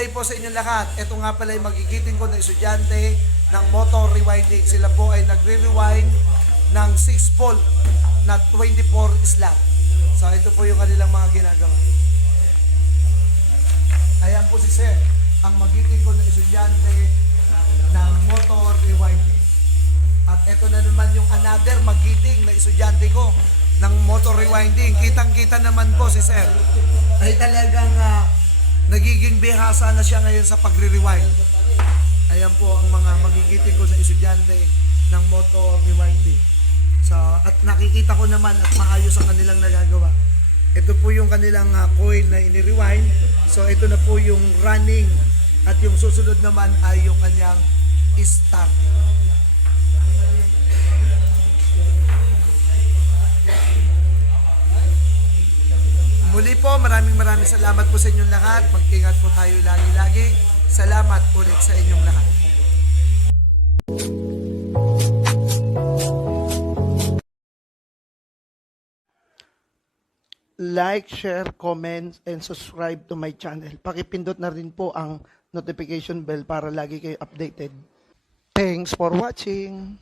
day po sa inyong lahat. Ito nga pala ay magigiting ko na estudyante ng motor rewinding. Sila po ay nagre-rewind ng 6 volt na 24 slot. So ito po yung kanilang mga ginagawa. Ayan po si Sir, ang magigiting ko na estudyante ng motor rewinding. At ito na naman yung another magiting na estudyante ko ng motor rewinding. Kitang-kita naman po si Sir ay talagang nagiging bihasa na siya ngayon sa pagre-rewind. Ayan po ang mga magigiting ko na estudyante ng motor rewinding. So, at nakikita ko naman at maayos ang kanilang nagagawa. Ito po yung kanilang coil na ini-rewind. So ito na po yung running at yung susunod naman ay yung kanyang start. Muli po, maraming salamat po sa inyong lahat. Mag-ingat po tayo lagi-lagi. Salamat ulit sa inyong lahat. Like, share, comment, and subscribe to my channel. Pakipindot na rin po ang notification bell para lagi kayo updated. Thanks for watching!